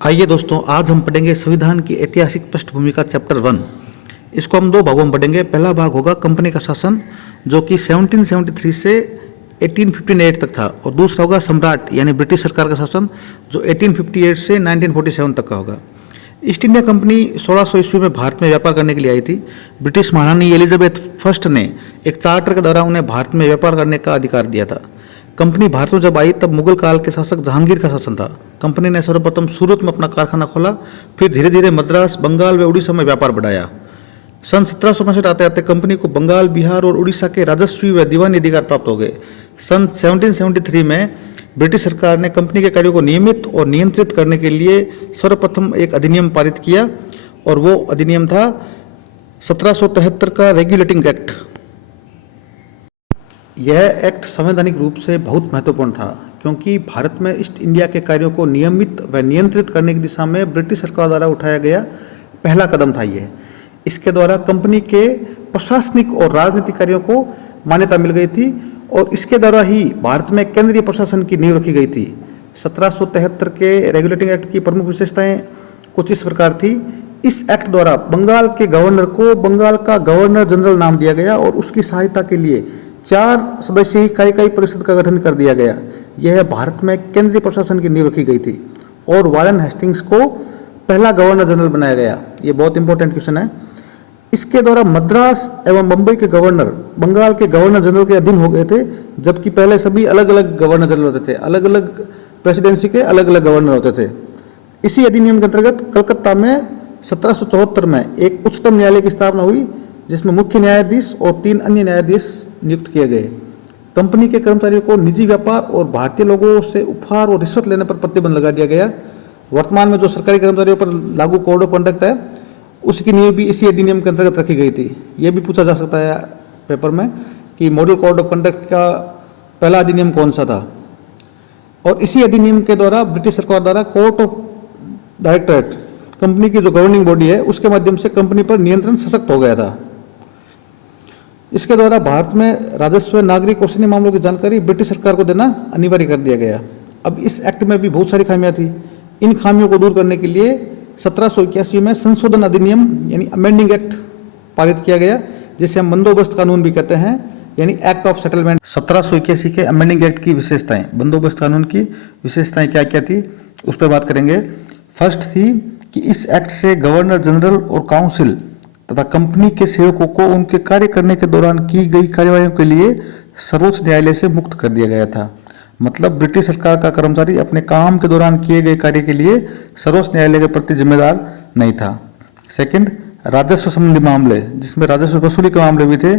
आइए दोस्तों, आज हम पढ़ेंगे संविधान की ऐतिहासिक पृष्ठभूमि का चैप्टर 1। इसको हम दो भागों में पढ़ेंगे। पहला भाग होगा कंपनी का शासन, जो कि 1773 से 1858 तक था, और दूसरा होगा सम्राट यानी ब्रिटिश सरकार का शासन, जो 1858 से 1947 तक का होगा। ईस्ट इंडिया कंपनी 1600 ईस्वी में भारत में व्यापार करने के लिए आई थी। ब्रिटिश महारानी एलिजाबेथ फर्स्ट ने एक चार्टर के द्वारा उन्हें भारत में व्यापार करने का अधिकार दिया था। कंपनी भारत में जब आई तब मुगल काल के शासक जहांगीर का शासन था। कंपनी ने सर्वप्रथम सूरत में अपना कारखाना खोला, फिर धीरे धीरे मद्रास, बंगाल व उड़ीसा में व्यापार बढ़ाया। सन 1765 आते आते कंपनी को बंगाल, बिहार और उड़ीसा के राजस्वी व दीवानी अधिकार प्राप्त हो गए। सन 1773 में ब्रिटिश सरकार ने कंपनी के कार्यों को नियमित और नियंत्रित करने के लिए सर्वप्रथम एक अधिनियम पारित किया, और वो अधिनियम था 1773 का रेगुलेटिंग एक्ट। यह एक्ट संवैधानिक रूप से बहुत महत्वपूर्ण था, क्योंकि भारत में ईस्ट इंडिया के कार्यों को नियमित व नियंत्रित करने की दिशा में ब्रिटिश सरकार द्वारा उठाया गया पहला कदम था यह। इसके द्वारा कंपनी के प्रशासनिक और राजनीतिक कार्यों को मान्यता मिल गई थी, और इसके द्वारा ही भारत में केंद्रीय प्रशासन की नींव रखी गई थी। 1773 के रेगुलेटिंग एक्ट की प्रमुख विशेषताएं कुछ इस प्रकार थी। इस एक्ट द्वारा बंगाल के गवर्नर को बंगाल का गवर्नर जनरल नाम दिया गया, और उसकी सहायता के लिए 4 सदस्यीय कार्यकारी परिषद का गठन कर दिया गया। यह भारत में केंद्रीय प्रशासन की नींव रखी गई थी, और वारेन हेस्टिंग्स को पहला गवर्नर जनरल बनाया गया। ये बहुत इंपॉर्टेंट क्वेश्चन है। इसके द्वारा मद्रास एवं मुंबई के गवर्नर बंगाल के गवर्नर जनरल के अधीन हो गए थे, जबकि पहले सभी अलग अलग गवर्नर जनरल होते थे, अलग अलग प्रेसिडेंसी के अलग अलग गवर्नर होते थे। इसी अधिनियम के अंतर्गत कलकत्ता में 1774 में एक उच्चतम न्यायालय की स्थापना हुई, जिसमें मुख्य न्यायाधीश और 3 अन्य न्यायाधीश नियुक्त किए गए। कंपनी के कर्मचारियों को निजी व्यापार और भारतीय लोगों से उपहार और रिश्वत लेने पर प्रतिबंध लगा दिया गया। वर्तमान में जो सरकारी कर्मचारियों पर लागू कोड ऑफ कंडक्ट है, उसकी नींव भी इसी अधिनियम के अंतर्गत रखी गई थी। ये भी पूछा जा सकता है पेपर में कि मॉडल कोड ऑफ कंडक्ट का पहला अधिनियम कौन सा था। और इसी अधिनियम के द्वारा ब्रिटिश सरकार द्वारा कोर्ट ऑफ डायरेक्टरेट, कंपनी की जो गवर्निंग बॉडी है, उसके माध्यम से कंपनी पर नियंत्रण सशक्त हो गया था। इसके द्वारा भारत में राजस्व, नागरिक और सैन्य मामलों की जानकारी ब्रिटिश सरकार को देना अनिवार्य कर दिया गया। अब इस एक्ट में भी बहुत सारी खामियां थी। इन खामियों को दूर करने के लिए 1781 में संशोधन अधिनियम यानी अमेंडिंग एक्ट पारित किया गया, जिसे हम बंदोबस्त कानून भी कहते हैं, यानी एक्ट ऑफ सेटलमेंट। 1781 के अमेंडिंग एक्ट की विशेषताएं, बंदोबस्त कानून की विशेषताएं क्या क्या थी, उस पर बात करेंगे। फर्स्ट थी कि इस एक्ट से गवर्नर जनरल और काउंसिल तथा कंपनी के सेवकों को उनके कार्य करने के दौरान की गई कार्यवाहियों के लिए सर्वोच्च न्यायालय से मुक्त कर दिया गया था। मतलब ब्रिटिश सरकार का कर्मचारी अपने काम के दौरान किए गए कार्य के लिए सर्वोच्च न्यायालय के प्रति जिम्मेदार नहीं था। सेकंड, राजस्व संबंधी मामले, जिसमें राजस्व वसूली के मामले भी थे,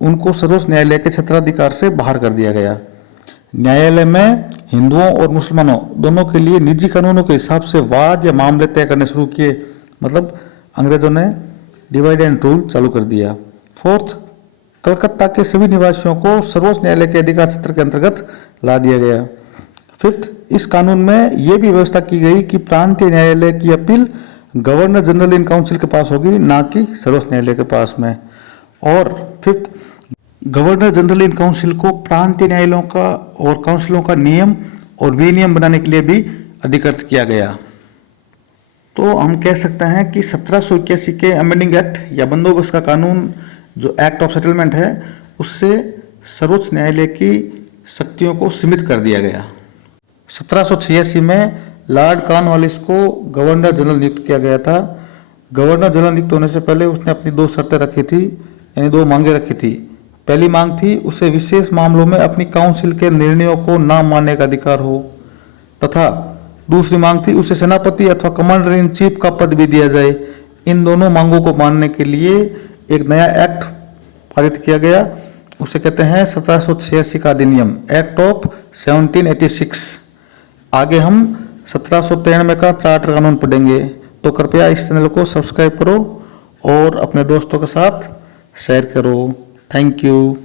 उनको सर्वोच्च न्यायालय के क्षेत्राधिकार से बाहर कर दिया गया। न्यायालय में हिंदुओं और मुसलमानों दोनों के लिए निजी कानूनों के हिसाब से वाद या मामले तय करने शुरू किए। मतलब अंग्रेजों ने डिवाइड एंड रूल चालू कर दिया। फोर्थ, कलकत्ता के सभी निवासियों को सर्वोच्च न्यायालय के अधिकार क्षेत्र के अंतर्गत ला दिया गया। फिफ्थ, इस कानून में यह भी व्यवस्था की गई कि प्रांतीय न्यायालय की appeal governor general in council के पास होगी, ना कि सर्वोच्च न्यायालय के पास में। और fifth, governor general in council को प्रांतीय न्यायालयों का और काउंसिलों का नियम और विनियम बनाने के लिए भी अधिकृत किया गया। तो हम कह सकते हैं कि 1781 के अमेंडिंग एक्ट या बंदोबस्त का कानून, जो एक्ट ऑफ सेटलमेंट है, उससे सर्वोच्च न्यायालय की शक्तियों को सीमित कर दिया गया। 1786 में लॉर्ड कॉर्नवालिस को गवर्नर जनरल नियुक्त किया गया था। गवर्नर जनरल नियुक्त होने से पहले उसने अपनी 2 शर्तें रखी थी, यानी 2 मांगे रखी थी। पहली मांग थी उसे विशेष मामलों में अपनी काउंसिल के निर्णयों को न मानने का अधिकार हो, तथा दूसरी मांग थी उसे सेनापति अथवा कमांडर इन चीफ का पद भी दिया जाए। इन दोनों मांगों को मानने के लिए एक नया एक्ट पारित किया गया, उसे कहते हैं 1786 का अधिनियम, एक्ट ऑफ 1786। आगे हम 1793 का चार्टर कानून पढ़ेंगे। तो कृपया इस चैनल को सब्सक्राइब करो और अपने दोस्तों के साथ शेयर करो। Thank you.